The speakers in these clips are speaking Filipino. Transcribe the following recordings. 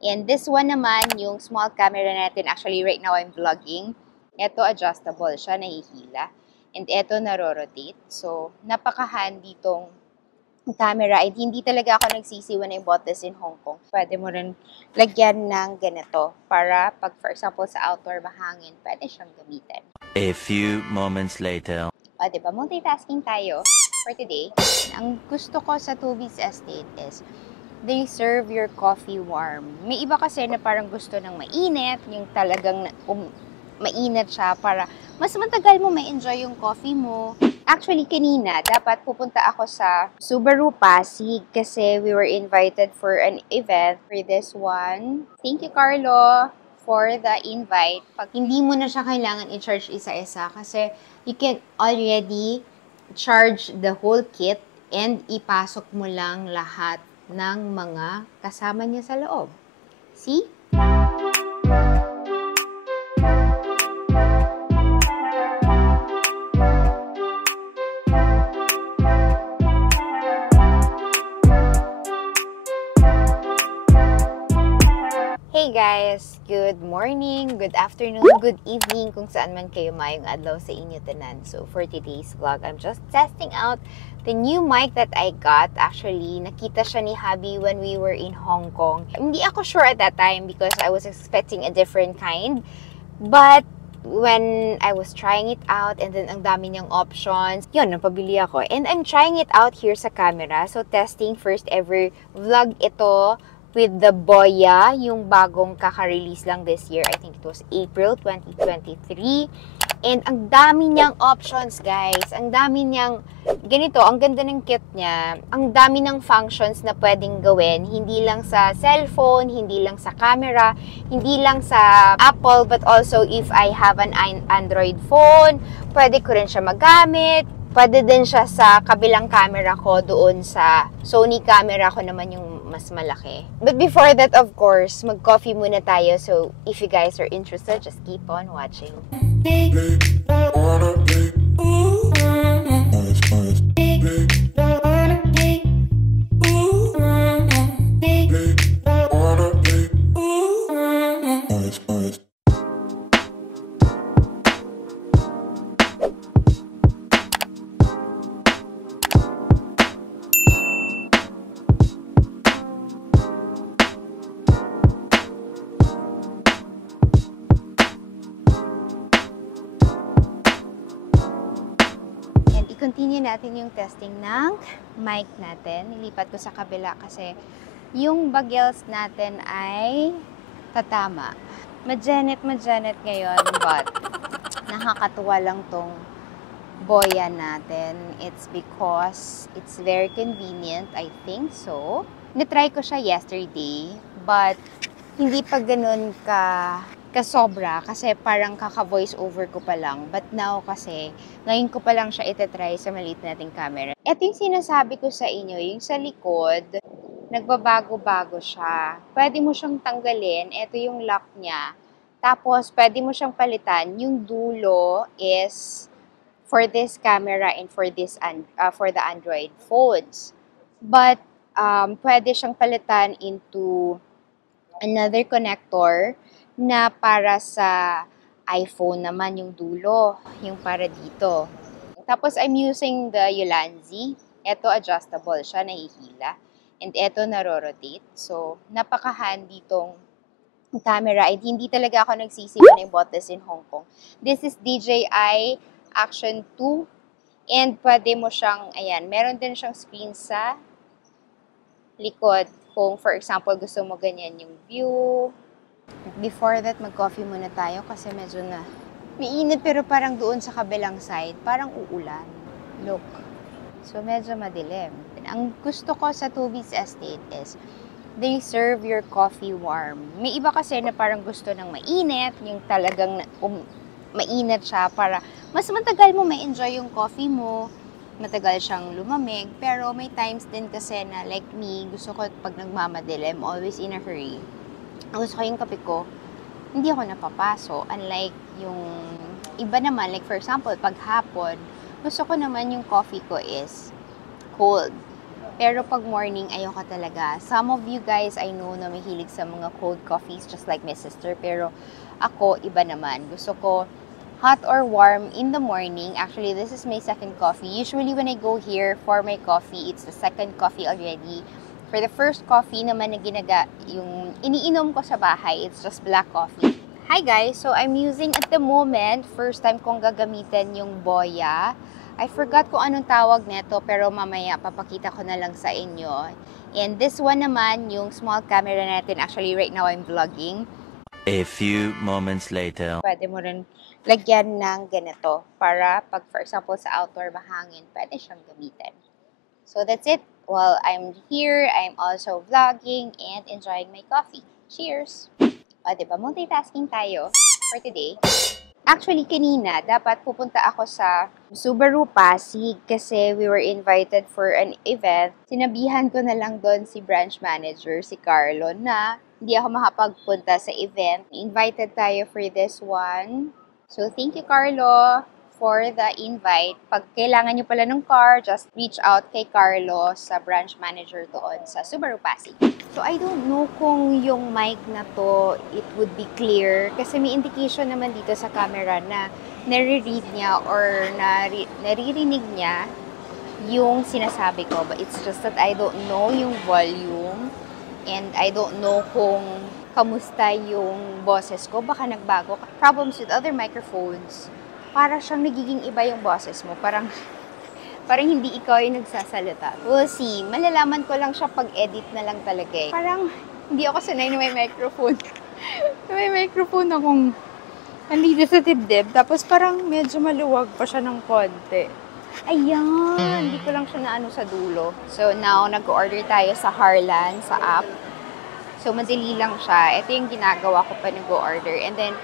And this one naman, yung small camera natin, actually right now I'm vlogging. Ito adjustable siya, nahihila. And ito naro-rotate. So, napaka-handy tong camera. And hindi talaga ako nagsisi when I bought this in Hong Kong. Pwede mo rin lagyan ng ganito para pag, for example, sa outdoor mahangin, pwede siyang gamitin. A few moments later. O, diba? Multitasking tayo for today. Ang gusto ko sa Toby's Estate is they serve your coffee warm. May iba kasi na parang gusto ng mainit, yung talagang mainit siya para mas matagal mo ma-enjoy yung coffee mo. Actually, kanina, dapat pupunta ako sa Subaru Pasig kasi we were invited for an event for this one. Thank you, Carlo, for the invite. Pag hindi mo na siya kailangan i-charge isa-isa kasi you can already charge the whole kit and ipasok mo lang lahat ng mga kasama niya sa loob. See? Hey guys! Good morning, good afternoon, good evening kung saan man kayo mayong adlaw sa inyo tanan. So for today's vlog, I'm just testing out the new mic that I got. Actually, nakita siya ni Habi when we were in Hong Kong. Hindi ako sure at that time because I was expecting a different kind. But when I was trying it out and then ang dami niyang options, yun, napabili ako. And I'm trying it out here sa camera. So testing first ever vlog ito with the Boya, yung bagong kaka-release lang this year. I think it was April 2023. And ang dami niyang options, guys. Ang dami niyang, ganito, ang ganda ng kit niya. Ang dami ng functions na pwedeng gawin. Hindi lang sa cellphone, hindi lang sa camera, hindi lang sa Apple, but also if I have an Android phone, pwede ko rin siya magamit. Pwede din siya sa kabilang camera ko doon sa Sony camera ko naman yung mas malaki. But before that, of course, mag-coffee muna tayo. So, if you guys are interested, just keep on watching. I-continue natin yung testing ng mic natin. Nilipat ko sa kabila kasi yung bagels natin ay tatama. Majanet ngayon, but nakakatuwa lang tong Boya natin. It's because it's very convenient, I think so. Natry ko siya yesterday, but hindi pa ganun kasobra kasi parang kaka-voice over ko pa lang. But now kasi, ngayon ko pa lang siya itatry sa maliit nating camera. Ito yung sinasabi ko sa inyo, yung sa likod, nagbabago-bago siya. Pwede mo siyang tanggalin, ito yung lock niya. Tapos, pwede mo siyang palitan. Yung dulo is for this camera and for the Android phones. But, pwede siyang palitan into another connector na para sa iPhone naman yung dulo, yung para dito. Tapos, I'm using the Ulanzi. Ito, adjustable siya, nahihila. And ito, naro-rotate. So, napaka-handy tong camera. And hindi talaga ako nagsisi when I bought this in Hong Kong. This is DJI Action 2. And pwede mo siyang, ayan, meron din siyang screen sa likod. Kung, for example, gusto mo ganyan yung view. Before that, mag-coffee muna tayo kasi medyo na mainit pero parang doon sa kabilang side, parang uulan. Look. So, medyo madilim. Ang gusto ko sa Toby's Estate is they serve your coffee warm. May iba kasi na parang gusto ng mainit, yung talagang mainit siya para mas matagal mo ma-enjoy yung coffee mo, matagal siyang lumamig. Pero may times din kasi na like me, gusto ko pag nagmamadilim, always in a hurry. Gusto ko yung kape ko, hindi ako napapaso. Unlike yung iba naman, like for example, pag hapon, gusto ko naman yung coffee ko is cold. Pero pag morning, ayoko talaga. Some of you guys, I know na mahilig sa mga cold coffees just like my sister. Pero ako, iba naman. Gusto ko hot or warm in the morning. Actually, this is my second coffee. Usually when I go here for my coffee, it's the second coffee already. For the first coffee naman na yung iniinom ko sa bahay, it's just black coffee. Hi guys! So I'm using at the moment, first time kong gagamitin yung Boya. I forgot kung anong tawag nito, pero mamaya papakita ko na lang sa inyo. And this one naman, yung small camera natin. Actually, right now I'm vlogging. A few moments later. Pwede mo rin lagyan ng ganito para pag, for example, sa outdoor mahangin, pwede siyang gamitin. So that's it. While I'm here, I'm also vlogging and enjoying my coffee. Cheers! O, diba? Multitasking tayo for today. Actually, kanina, dapat pupunta ako sa Subaru Pasig kasi we were invited for an event. Sinabihan ko na lang doon si branch manager, si Carlo, na hindi ako makapagpunta sa event. Invited tayo for this one. So, thank you, Carlo, for the invite. Pag kailangan nyo pala ng car, just reach out kay Carlo sa branch manager doon sa Subaru Pasig. So, I don't know kung yung mic na to, it would be clear. Kasi may indication naman dito sa camera na nare-read niya or naririnig niya yung sinasabi ko. But it's just that I don't know yung volume. And I don't know kung kamusta yung boses ko. Baka nagbago. Problems with other microphones. Para siyang nagiging iba yung boses mo. Parang hindi ikaw yung nagsasalita. We'll see. Malalaman ko lang siya pag-edit na lang talaga eh. Parang hindi ako sanay na may microphone. May microphone akong nandito sa dibdib. Tapos parang medyo maluwag pa siya ng konti. Ayan! Hindi ko lang siya naano sa dulo. So now, nag-order tayo sa Harlan, sa app. So madali lang siya. Ito yung ginagawa ko pa nag-order. And then,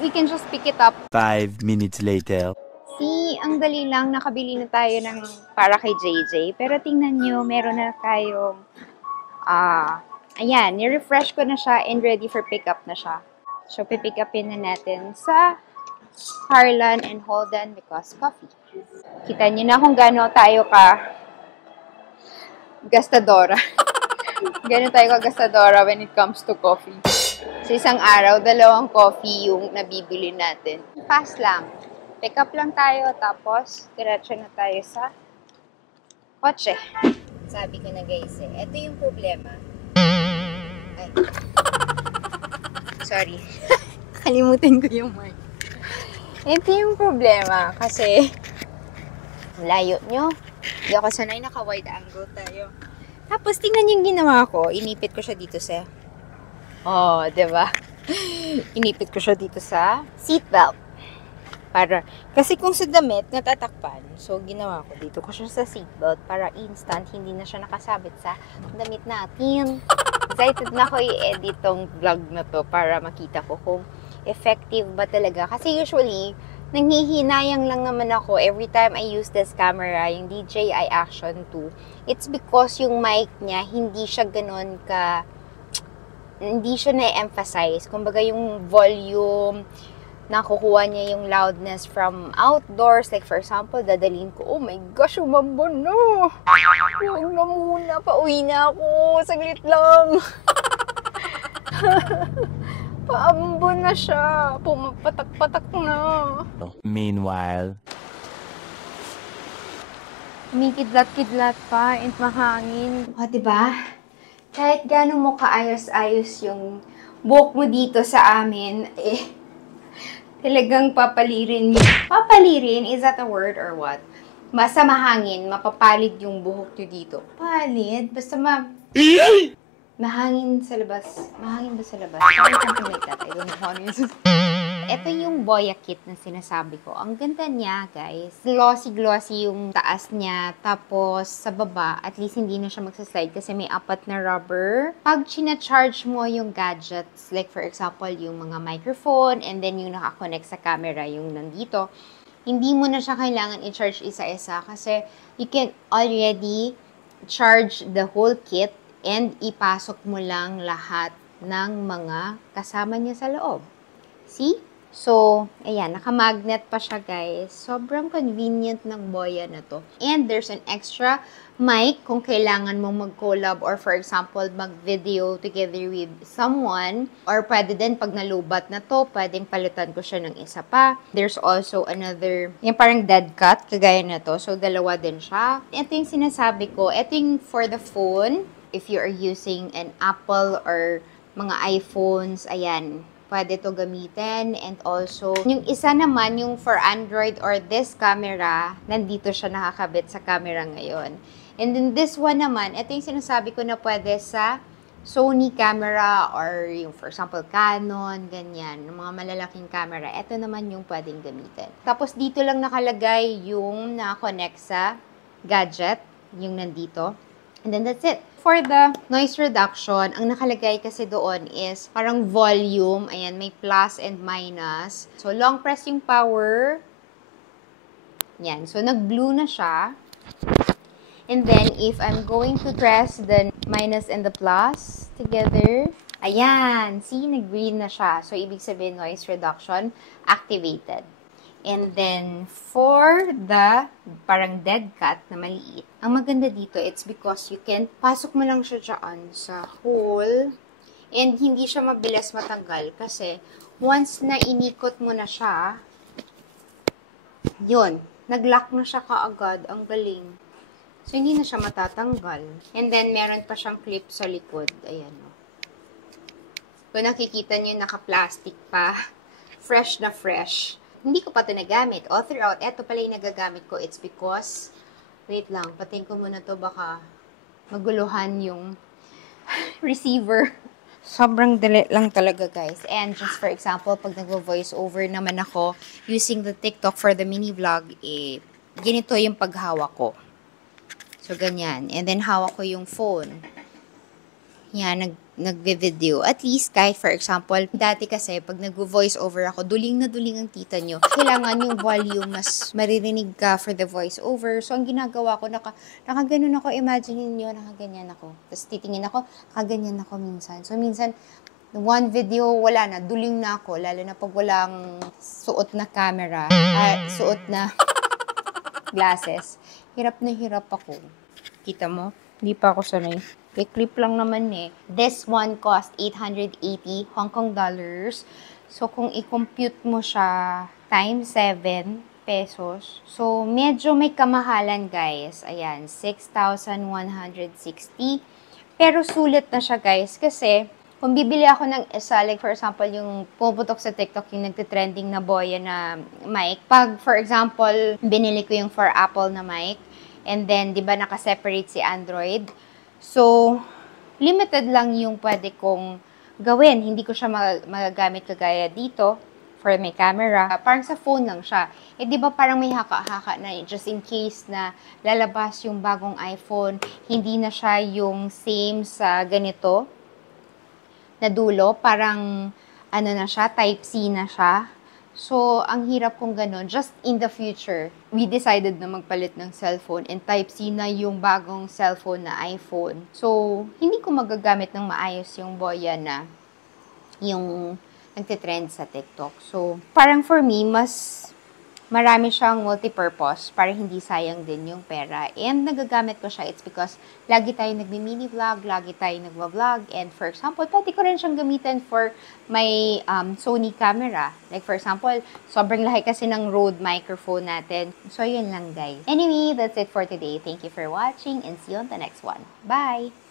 we can just pick it up. 5 minutes later. See, ang dali lang, nakabili na tayo ng para kay JJ. Pero tingnan nyo, meron na tayong, ayan, ni-refresh ko na siya and ready for pickup na siya. So, pipick upin na natin sa Harlan and Holden because coffee. Kita nyo na kung gano'n tayo gastadora. Gano'n tayo gastadora when it comes to coffee. Sa isang araw, 2 coffee yung nabibili natin. Fast lang. Pick up lang tayo, tapos diretso na tayo sa kotse. Sabi ko na guys ito yung problema. Ay. Sorry. Kalimutan ko yung mic. Ito yung problema kasi layo nyo. Hindi ako sanay naka-wide angle tayo. Tapos tingnan yung ginawa ko. Inipit ko siya dito sa diba? Inipit ko siya dito sa seatbelt. Kasi kung sa damit, natatakpan. So, ginawa ko, dito ko siya sa seatbelt para instant, hindi na siya nakasabit sa damit natin. Excited na ako i-edit tong vlog na to para makita ko kung effective ba talaga. Kasi usually, nanghihinayang lang naman ako every time I use this camera, yung DJI Action 2. It's because yung mic niya, hindi siya na-emphasize. Kumbaga yung volume, nakukuha niya yung loudness from outdoors. Like, for example, dadalhin ko, oh my gosh, umambon na. Huwag na muna, pauwi na ako. Saglit lang. Paambon na siya. Pumapatak-patak na. Meanwhile. Kumikidlat-kidlat pa and mahangin. O, diba? Kahit gano'n mo kaayos-ayos yung buhok mo dito sa amin, talagang papalirin niyo. Papalirin? Is that a word or what? Basta mahangin, mapapalid yung buhok niyo dito. Palid? Basta mahangin sa labas. Mahangin ba sa labas? Something like that. I don't know how to use it. Ito yung Boya kit na sinasabi ko. Ang ganda niya, guys. Glossy-glossy yung taas niya. Tapos, sa baba, at least hindi na siya magsaslide kasi may 4 na rubber. Pag charge mo yung gadgets, like for example, yung mga microphone, and then yung nakakonect sa camera, yung nandito, hindi mo na siya kailangan i-charge isa-isa kasi you can already charge the whole kit and ipasok mo lang lahat ng mga kasama niya sa loob. See? So, ayan, naka-magnet pa siya, guys. Sobrang convenient ng Boya na to. And there's an extra mic kung kailangan mong mag-collab or for example, mag-video together with someone. Or pwede din pag nalubat na to, pwedeng palitan ko siya ng isa pa. There's also another, yung parang dead cut, kagaya na to. So, dalawa din siya. Ito yung sinasabi ko. Ito yung for the phone. If you are using an Apple or mga iPhones, ayan, pwede to gamitin. And also, yung isa naman, yung for Android or this camera, nandito siya nakakabit sa camera ngayon. And then this one naman, ito yung sinasabi ko na pwede sa Sony camera or yung for example Canon, ganyan, mga malalaking camera. Ito naman yung pwedeng gamitin. Tapos dito lang nakalagay yung na-connect sa gadget, yung nandito. And then that's it. For the noise reduction, ang nakalagay kasi doon is parang volume. Ayan, may plus and minus. So, long press yung power. Yan. So, nag-blue na siya. And then, if I'm going to press the minus and the plus together, ayan, see, nag-green na siya. So, ibig sabihin, noise reduction activated. And then, for the parang dead cut na maliit, ang maganda dito, it's because you can, pasok mo lang siya dyan sa hole, and hindi siya mabilis matanggal. Kasi, once na inikot mo na siya, yun, nag-lock na siya kaagad. Ang galing. So, hindi na siya matatanggal. And then, meron pa siyang clip sa likod. Ayan, o. Kung nakikita nyo, naka-plastic pa. Fresh na fresh. Hindi ko pa ito nagamit. All throughout, eto pala yung nagagamit ko. It's because, wait lang, patingin ko muna to baka maguluhan yung receiver. Sobrang dali lang talaga, guys. And just for example, pag nagvo-voice over naman ako using the TikTok for the mini vlog, ganito yung paghawak ko. So, ganyan. And then, hawak ko yung phone. Yan, nagve-video. At least, kahit for example, dati kasi, pag nag-voice over ako, duling na duling ang tita nyo. Kailangan yung volume, mas maririnig ka for the voice over. So, ang ginagawa ko, nakaganon ako, imagine niyo, nakaganyan ako. Tapos, titingin ako, nakaganyan ako minsan. So, minsan, one video, wala na, duling na ako. Lalo na pag walang suot na camera, suot na glasses. Hirap na hirap ako. Kita mo? Hindi pa ako sanay. Clip lang naman eh. This one cost 880 Hong Kong dollars. So, kung i-compute mo siya times 7 pesos, so, medyo may kamahalan, guys. Ayan, 6,160. Pero sulit na siya, guys, kasi kung bibili ako ng isa, like for example, yung puputok sa TikTok, yung nagtitrending na boya na mic. Pag, for example, binili ko yung for Apple na mic, and then, di ba, naka-separate si Android. So, limited lang yung pwede kong gawin. Hindi ko siya magagamit kagaya dito for my camera. Parang sa phone lang siya. Eh, di ba parang may haka-haka na just in case na lalabas yung bagong iPhone, hindi na siya yung same sa ganito na dulo. Parang, ano na siya, Type-C na siya. So, ang hirap kong ganun. Just in the future, we decided na magpalit ng cellphone and Type-C na yung bagong cellphone na iPhone. So, hindi ko magagamit ng maayos yung boya na yung nagtitrend sa TikTok. So, parang for me, mas marami siyang multipurpose para hindi sayang din yung pera. And nagagamit ko siya, it's because lagi tayo nagmi-mini vlog, lagi tayo nagwa-vlog. And for example, pwede ko rin siyang gamitin for my Sony camera. Like for example, sobrang laki kasi ng Rode microphone natin. So, yun lang, guys. Anyway, that's it for today. Thank you for watching and see you on the next one. Bye!